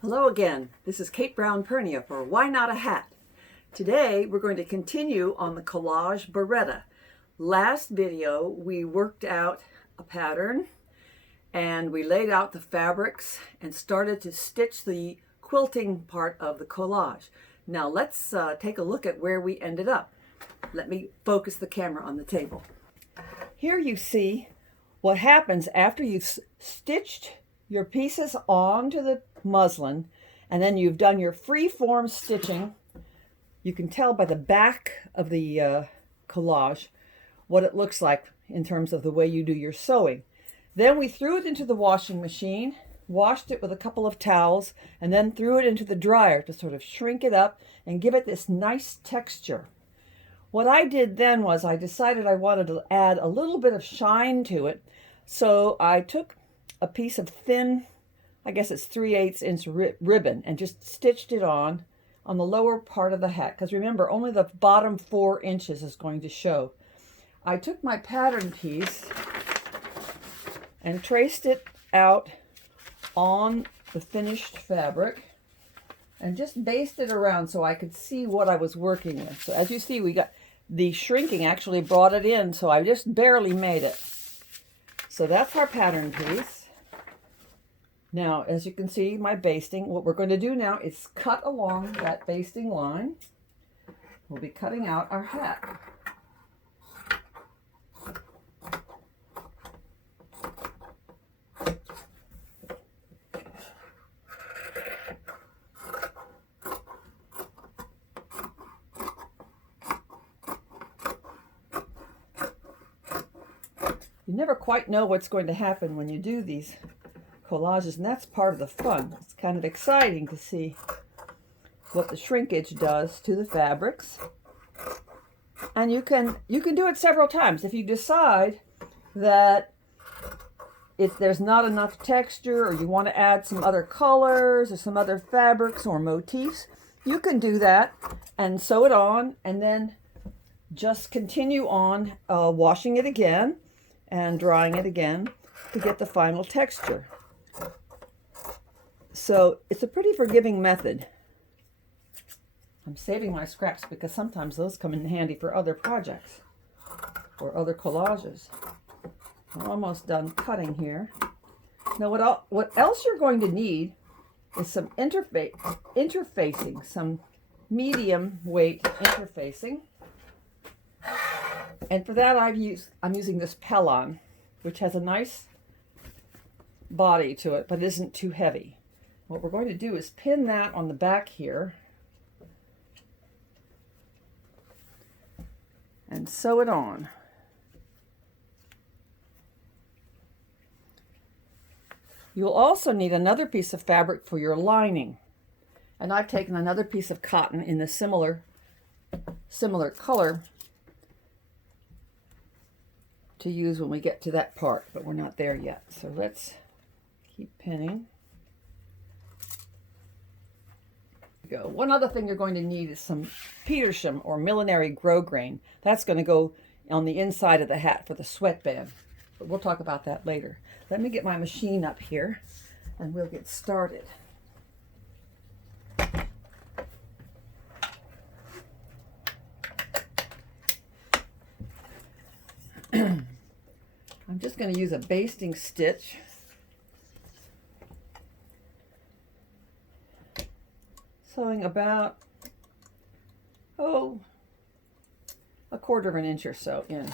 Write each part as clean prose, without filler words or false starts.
Hello again. This is Kate Brown Pernia for Why Not a Hat. Today we're going to continue on the collage Beretta. Last video we worked out a pattern and we laid out the fabrics and started to stitch the quilting part of the collage. Now let's take a look at where we ended up. Let me focus the camera on the table. Here you see what happens after you've stitched your pieces onto the muslin and then you've done your free form stitching. You can tell by the back of the collage what it looks like in terms of the way you do your sewing. Then we threw it into the washing machine, washed it with a couple of towels, and then threw it into the dryer to sort of shrink it up and give it this nice texture. What I did then was I decided I wanted to add a little bit of shine to it, so I took a piece of thin, I guess it's 3/8 inch ribbon, and just stitched it on the lower part of the hat, because remember, only the bottom 4 inches is going to show. I took my pattern piece and traced it out on the finished fabric and just basted it around so I could see what I was working with. So as you see, we got the shrinking actually brought it in, so I just barely made it. So that's our pattern piece. Now, as you can see, my basting, what we're going to do now is cut along that basting line. We'll be cutting out our hat. You never quite know what's going to happen when you do these collages, and that's part of the fun. It's kind of exciting to see what the shrinkage does to the fabrics. And you can do it several times. If you decide that if there's not enough texture, or you want to add some other colors or some other fabrics or motifs, you can do that and sew it on and then just continue on washing it again and drying it again to get the final texture. So it's a pretty forgiving method. I'm saving my scraps because sometimes those come in handy for other projects or other collages. I'm almost done cutting here. Now what else you're going to need is some interfacing, some medium weight interfacing. And for that I'm using this Pellon, which has a nice body to it, but isn't too heavy. What we're going to do is pin that on the back here and sew it on. You'll also need another piece of fabric for your lining. And I've taken another piece of cotton in the similar color to use when we get to that part, but we're not there yet. So let's keep pinning. Go. One other thing you're going to need is some Petersham or millinery grosgrain. That's going to go on the inside of the hat for the sweatband, but we'll talk about that later. Let me get my machine up here and we'll get started. I'm just going to use a basting stitch. Sewing about, a 1/4 of an inch or so in.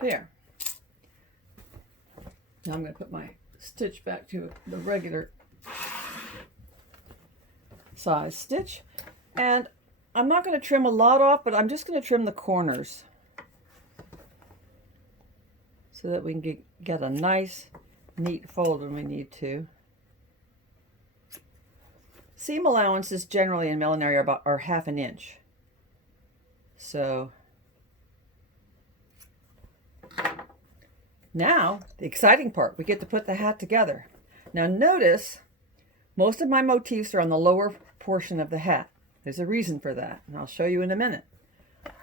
There. Now I'm going to put my stitch back to the regular size stitch. And I'm not going to trim a lot off, but I'm just going to trim the corners so that we can get a nice, neat fold when we need to. Seam allowances generally in millinery are half an inch. So now the exciting part, we get to put the hat together. Now notice most of my motifs are on the lower portion of the hat. There's a reason for that, and I'll show you in a minute.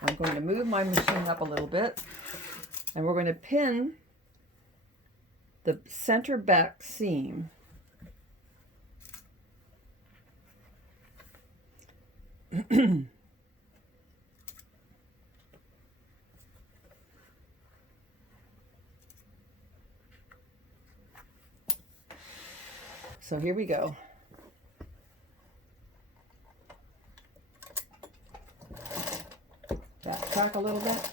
I'm going to move my machine up a little bit, and we're going to pin the center back seam so here we go. Backtrack a little bit.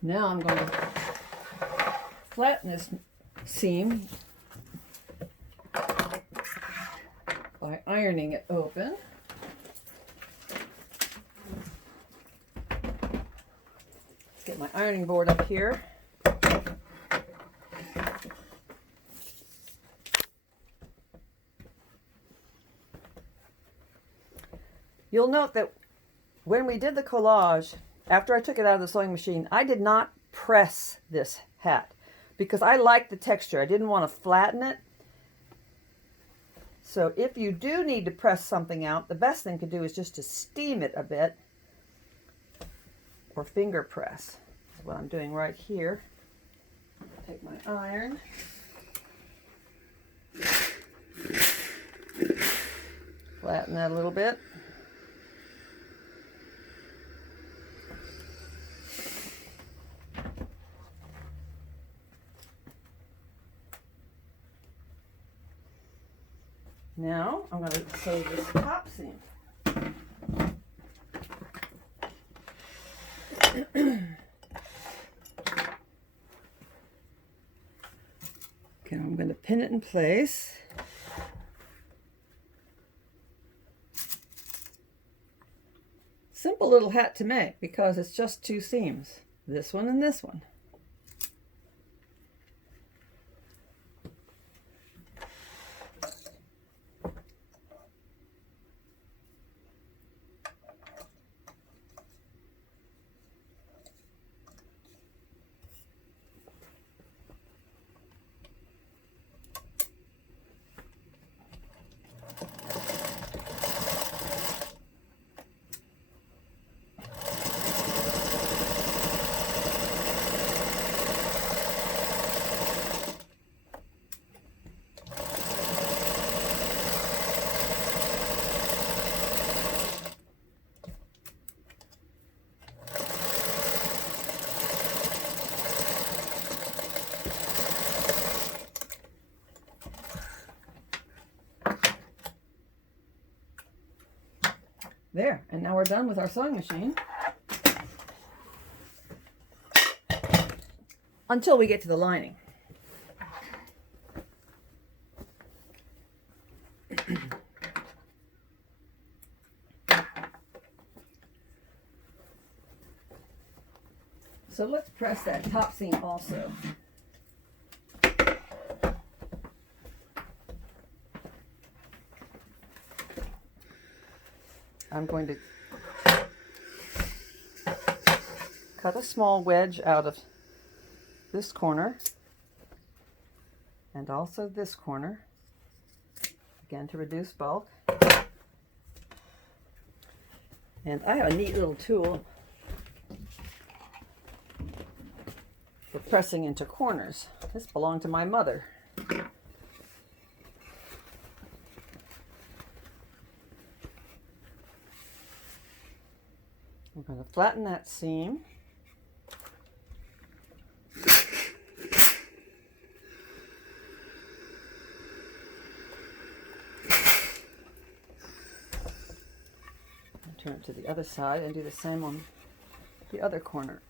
Now I'm going to flatten this seam by ironing it open. Let's get my ironing board up here. You'll note that when we did the collage, after I took it out of the sewing machine, I did not press this hat because I like the texture. I didn't want to flatten it. So if you do need to press something out, the best thing to do is just to steam it a bit or finger press. That's what I'm doing right here. Take my iron. Flatten that a little bit. Now I'm going to sew this top seam. Okay, I'm going to pin it in place. Simple little hat to make because it's just two seams, this one and this one. There, and now we're done with our sewing machine. Until we get to the lining. So let's press that top seam also. I'm going to cut a small wedge out of this corner and also this corner, again to reduce bulk. And I have a neat little tool for pressing into corners. This belonged to my mother. I'm going to flatten that seam. Turn it to the other side and do the same on the other corner.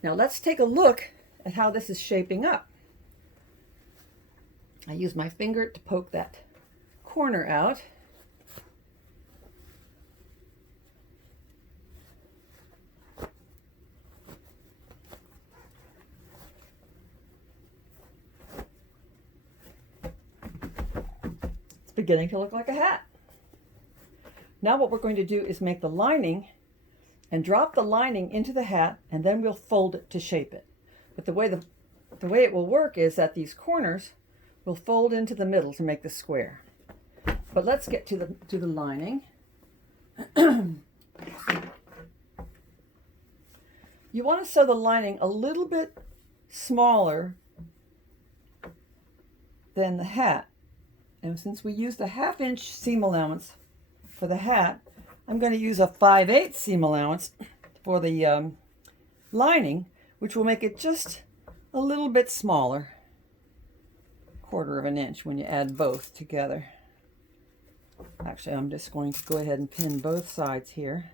Now let's take a look at how this is shaping up. I use my finger to poke that corner out. It's beginning to look like a hat. Now what we're going to do is make the lining and drop the lining into the hat, and then we'll fold it to shape it. But the way it will work is that these corners will fold into the middle to make the square. But let's get to the lining. You want to sew the lining a little bit smaller than the hat. And since we used a 1/2 inch seam allowance for the hat, I'm going to use a 5/8 seam allowance for the lining, which will make it just a little bit smaller, 1/4 of an inch when you add both together. Actually, I'm just going to go ahead and pin both sides here.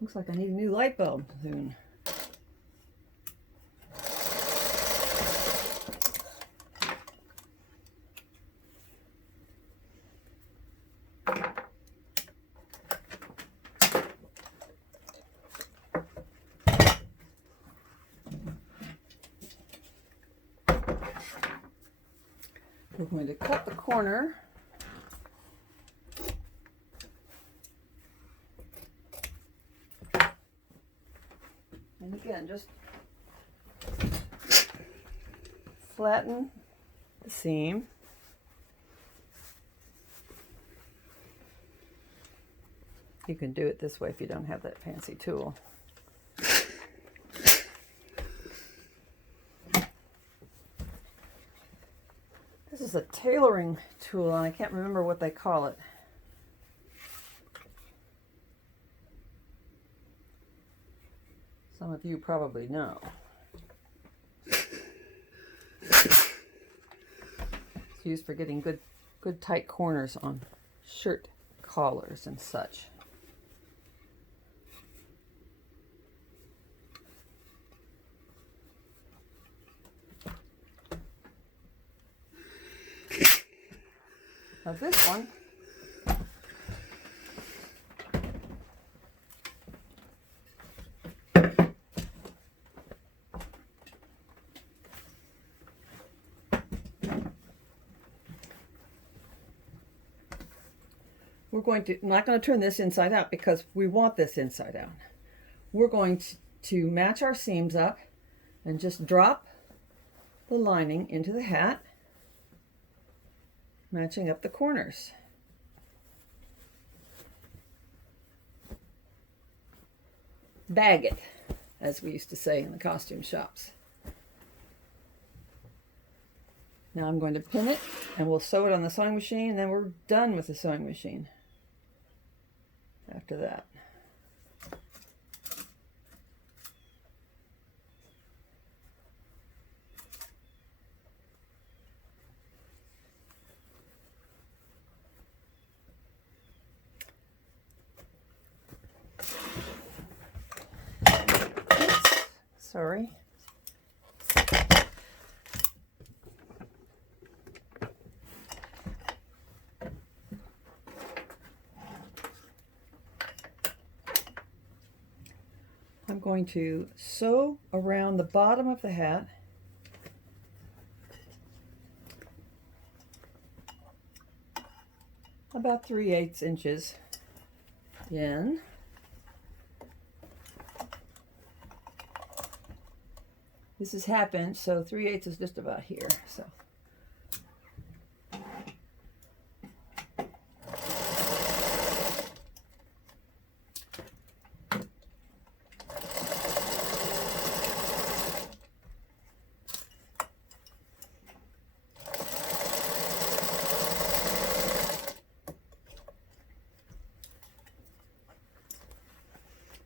Looks like I need a new light bulb soon. We're going to cut the corner. And again, just flatten the seam. You can do it this way if you don't have that fancy tool. This is a tailoring tool, and I can't remember what they call it. Some of you probably know. It's used for getting good tight corners on shirt collars and such. Now this one, I'm not going to turn this inside out because we want this inside out. We're going to match our seams up and just drop the lining into the hat, matching up the corners. Bag it, as we used to say in the costume shops. Now I'm going to pin it, and we'll sew it on the sewing machine, and then we're done with the sewing machine after that. Oops, sorry. I'm going to sew around the bottom of the hat about 3/8 inches in. This is 1/2 inch, so 3/8 is just about here. So.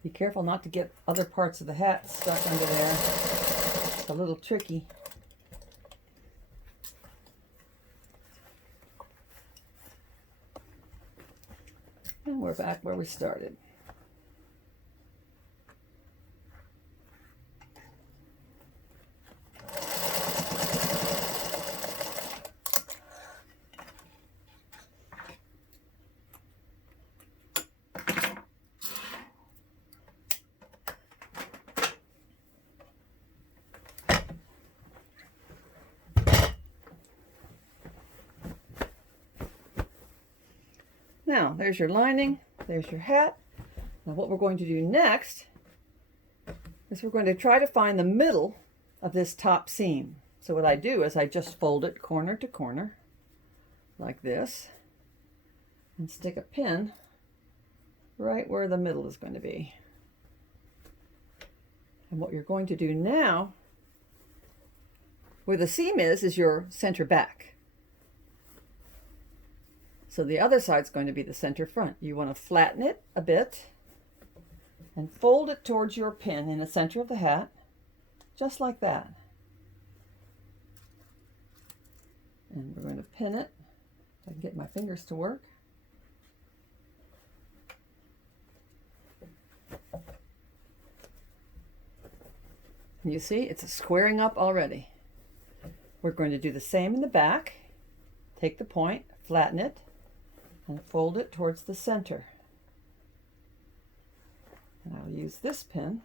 Be careful not to get other parts of the hat stuck under there. It's a little tricky. And we're back where we started. Now, there's your lining, there's your hat. Now what we're going to do next is we're going to try to find the middle of this top seam. So what I do is I just fold it corner to corner, like this, and stick a pin right where the middle is going to be. And what you're going to do now, where the seam is your center back. So the other side's going to be the center front. You want to flatten it a bit and fold it towards your pin in the center of the hat, just like that. And we're going to pin it. If I can get my fingers to work. And you see, it's squaring up already. We're going to do the same in the back. Take the point, flatten it, and fold it towards the center. And I'll use this pin.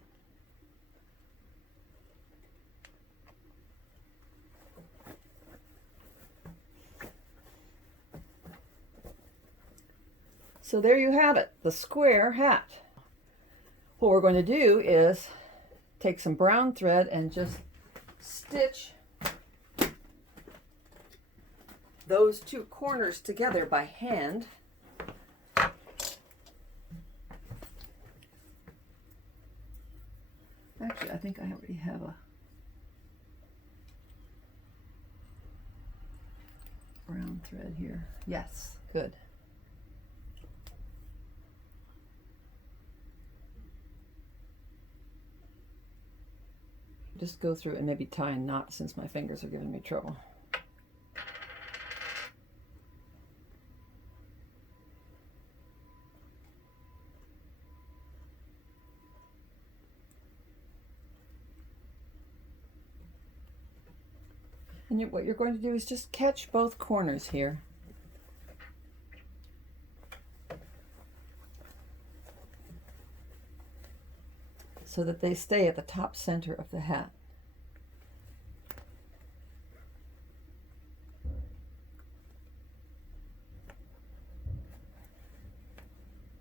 So there you have it, the square hat. What we're going to do is take some brown thread and just stitch those two corners together by hand. Actually, I think I already have a brown thread here. Yes, good. Just go through and maybe tie a knot since my fingers are giving me trouble. And what you're going to do is just catch both corners here. So that they stay at the top center of the hat.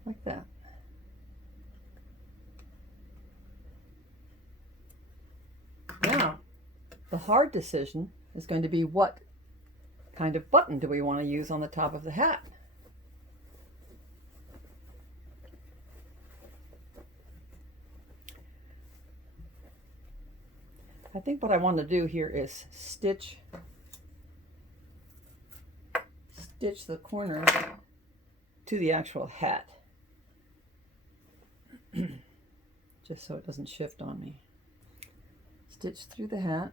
Like that. Now, the hard decision is going to be what kind of button do we want to use on the top of the hat? I think what I want to do here is stitch the corner to the actual hat, just so it doesn't shift on me. Stitch through the hat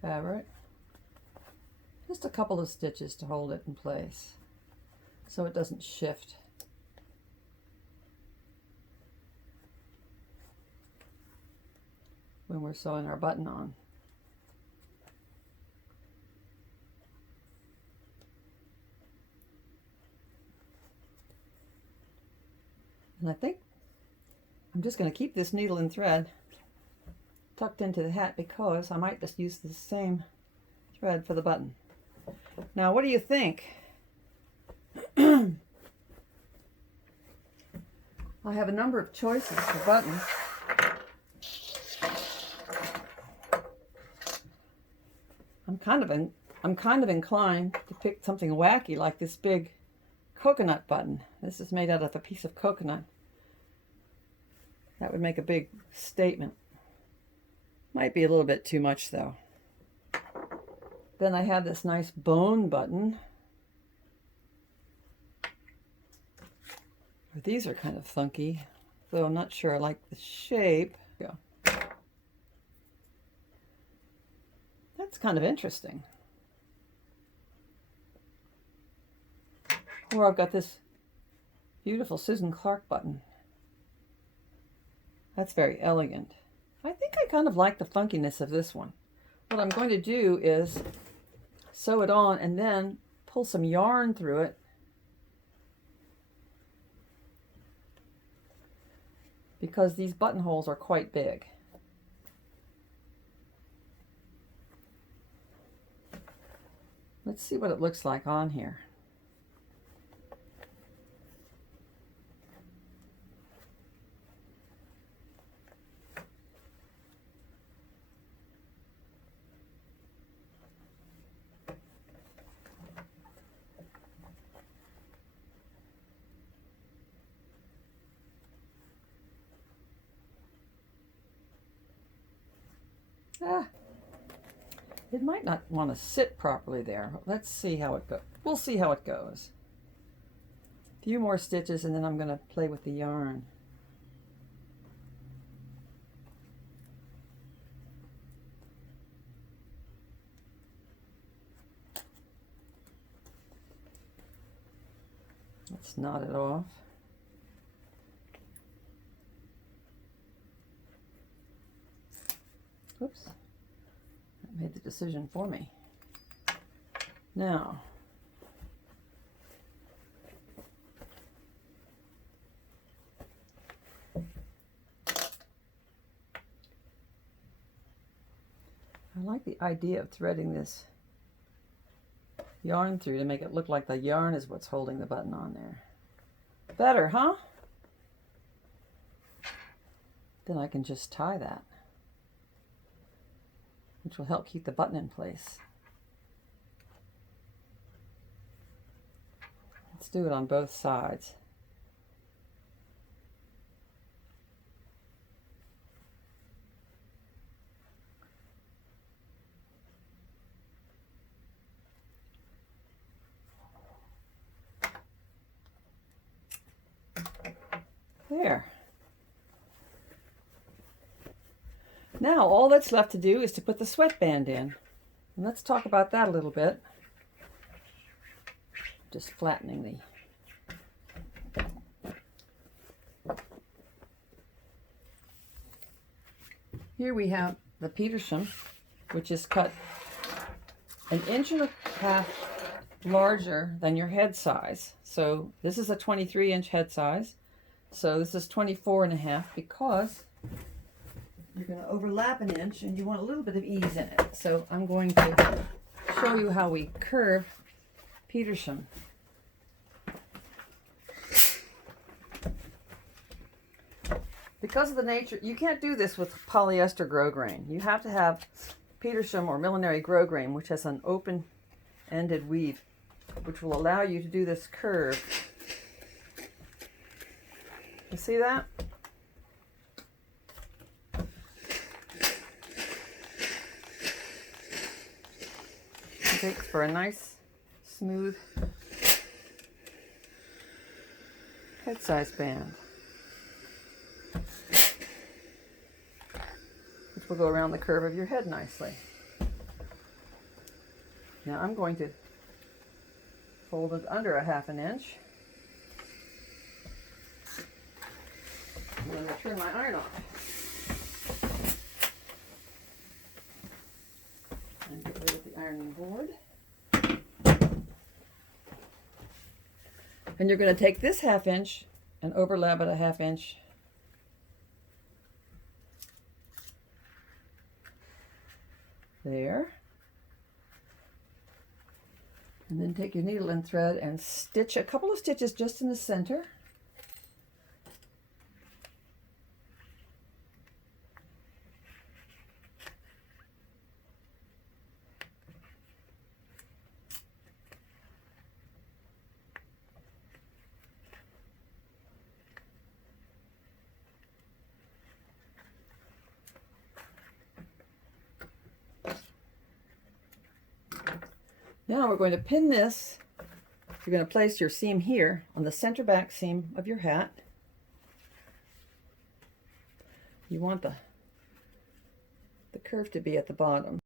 fabric, just a couple of stitches to hold it in place so it doesn't shift. When we're sewing our button on. And I think I'm just going to keep this needle and thread tucked into the hat because I might just use the same thread for the button. Now, what do you think? I have a number of choices for buttons. I'm kind of inclined to pick something wacky like this big coconut button. This is made out of a piece of coconut. That would make a big statement. Might be a little bit too much though. Then I have this nice bone button. These are kind of funky. though I'm not sure I like the shape. Yeah. That's kind of interesting. Or I've got this beautiful Susan Clark button. That's very elegant. I think I kind of like the funkiness of this one. What I'm going to do is sew it on and then pull some yarn through it because these buttonholes are quite big. Let's see what it looks like on here. It might not want to sit properly there. Let's see how it goes. We'll see how it goes. A few more stitches and then I'm going to play with the yarn. Let's knot it off. Oops. That made the decision for me. Now, I like the idea of threading this yarn through to make it look like the yarn is what's holding the button on there. Better, huh? Then I can just tie that, which will help keep the button in place. Let's do it on both sides. There. Now all that's left to do is to put the sweatband in. And let's talk about that a little bit. Just flattening the... Here we have the Petersham, which is cut 1.5 inches larger than your head size. So this is a 23-inch head size. So this is 24.5 because you're going to overlap 1 inch and you want a little bit of ease in it. So I'm going to show you how we curve Petersham. Because of the nature, you can't do this with polyester grosgrain. You have to have Petersham or millinery grosgrain, which has an open-ended weave, which will allow you to do this curve. You see that? It makes for a nice, smooth head size band, which will go around the curve of your head nicely. Now I'm going to fold it under 1/2 inch. I'm going to turn my iron off and get rid of the ironing board. And you're going to take this 1/2 inch and overlap it 1/2 inch. There. And then take your needle and thread and stitch a couple of stitches just in the center. Now we're going to pin this. You're going to place your seam here on the center back seam of your hat. You want the curve to be at the bottom.